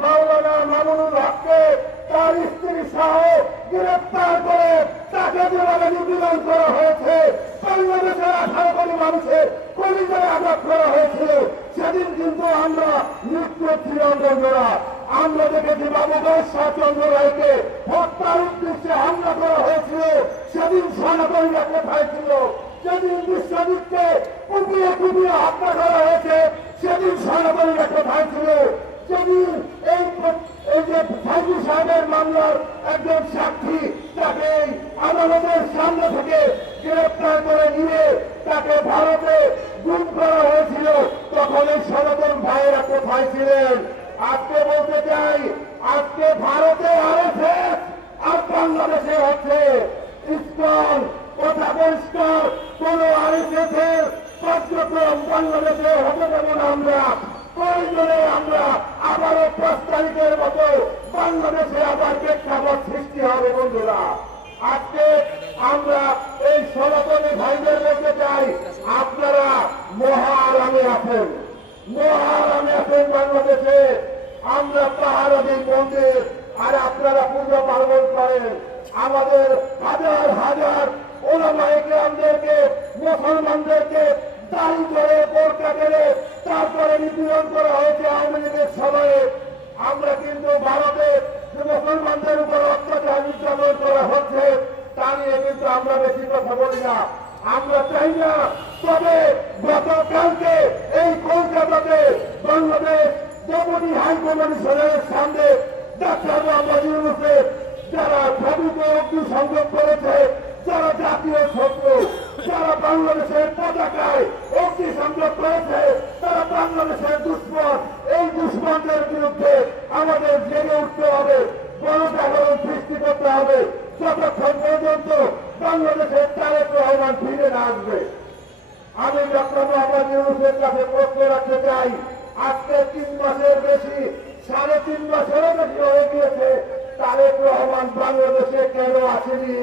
মাওলানা মামুনুল হককে তার স্ত্রী সহ গ্রেপ্তার করে তাকে যেভাবে নিপীড়ন করা হয়েছে, বাংলাদেশের 18 কোটি মানুষের কলিজায় আঘাত করা হয়েছিল, সেদিন কিন্তু আমরা নিশ্চিত ছিলাম বন্ধুরা। আমরা দেখেছি বাবুগঞ্জ চন্দ্র রায়কে হত্যার উদ্দেশ্যে হামলা করা হয়েছিল, সেদিন সেনাবাহিনীরা কোথায় ছিল? যেদিন বিশ্বজিৎকে কুপিয়ে কুপিয়ে হত্যা করা হয়েছে, সেদিন সেনাবাহিনীরা কোথায় ছিল? যেদিন এই যে ফাইজু সাহেবের মামলার একজন সাক্ষী তাকে আদালতের সামনে থেকে গ্রেপ্তার করে নিয়ে তাকে ভারতে গুম করা হয়েছিল, তখন এই সনাতন ভাইয়েরা কোথায় ছিলেন? আজকে বলতে চাই, আজকে ভারতে আরএসএস আর বাংলাদেশে হচ্ছে ইসকন। কথা পরিষ্কার, কোন আরএসএস এর কার্যক্রম বাংলাদেশে হতে দেব না আমরা। প্রয়োজনে আমরা আবারও 5 তারিখের মতো বাংলাদেশে আবার প্রেক্ষাপট সৃষ্টি হবে বন্ধুরা। আজকে আমরা এই সনাতনী ভাইদের বলতে চাই, আপনারা মহা আরামে আছেন, মহা আরামে আছেন বাংলাদেশে। আমরা পাহাড় দিই মন্দির আর আপনারা পুজো পার্বণ করেন। আমাদের হাজার হাজার ওলামায়ে কেরামদেরকে, মুসলমানদেরকে দাড়ি করে বোরকা মেরে তারপরে নিপীড়ন করা হয়েছে আওয়ামী লীগের সময়ে। আমরা কিন্তু ভারতে যে মুসলমানদের উপর অত্যাচার নির্যাতন করা হচ্ছে তা নিয়ে কিন্তু আমরা বেশি কথা বলি না, আমরা চাই না। তবে গতকালকে এই কলকাতাতে বাংলাদেশ ডেপুটি হাইকমিশনের সামনে ডাক্তার মোহাম্মদ ইউনূসের যারা ছবিতে অগ্নি সংযোগ করেছে, যারা জাতীয় শত্রু, যারা বাংলাদেশের পতাকায় অগ্নি সংযোগ করেছে, তারা বাংলাদেশের দুশ্মন। এই দুশ্মনদের বিরুদ্ধে আমাদের জেগে উঠতে হবে, গণজাগরণ সৃষ্টি করতে হবে, যতক্ষণ পর্যন্ত বাংলাদেশের তারেক রহমান ফিরে না আসবে। আমি ডক্টর মোহাম্মদ ইউনূসের কাছে প্রশ্ন রাখতে চাই, আজকে 3 মাসের বেশি, 3.5 মাসেরও বেশি হয়ে গিয়েছে, তারেক রহমান বাংলাদেশে কেন আসেনি?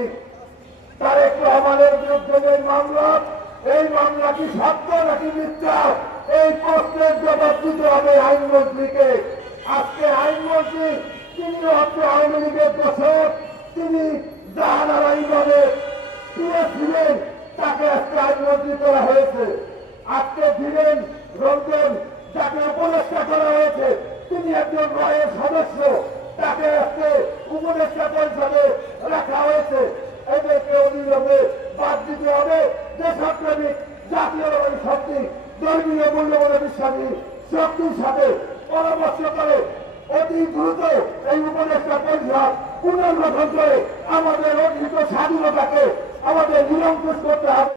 তারেক রহমানের বিরুদ্ধে যে মামলা, এই মামলা কি সত্য নাকি মিথ্যা? এই প্রশ্নের জবাব দিতে হবে আইনমন্ত্রীকে। আজকে আইনমন্ত্রী তিনি হচ্ছে আওয়ামী লীগের দোষক, তিনি জাহানারা ইমামে ছিলেন, তাকে আজকে আইনমন্ত্রী করা হয়েছে। আজকে ধীরেন রঞ্জন যাকে উপদেষ্টা করা হয়েছে, তিনি একজন রয়ের সদস্য, তাকে আজকে উপদেষ্টা পরিষদে রাখা হয়েছে। এদেরকে অবিলম্বে বাদ দিতে হবে। দেশপ্রেমিক, জাতীয়তাবাদী শক্তি, ধর্মীয় মূল্যবোধে বিশ্বাসী শক্তির সাথে পরামর্শ করে অতি দ্রুত এই উপদেষ্টা পরিষদ পুনর্গঠন করে আমাদের অর্জিত স্বাধীনতাকে আমাদের নিরঙ্কুশ করতে হবে।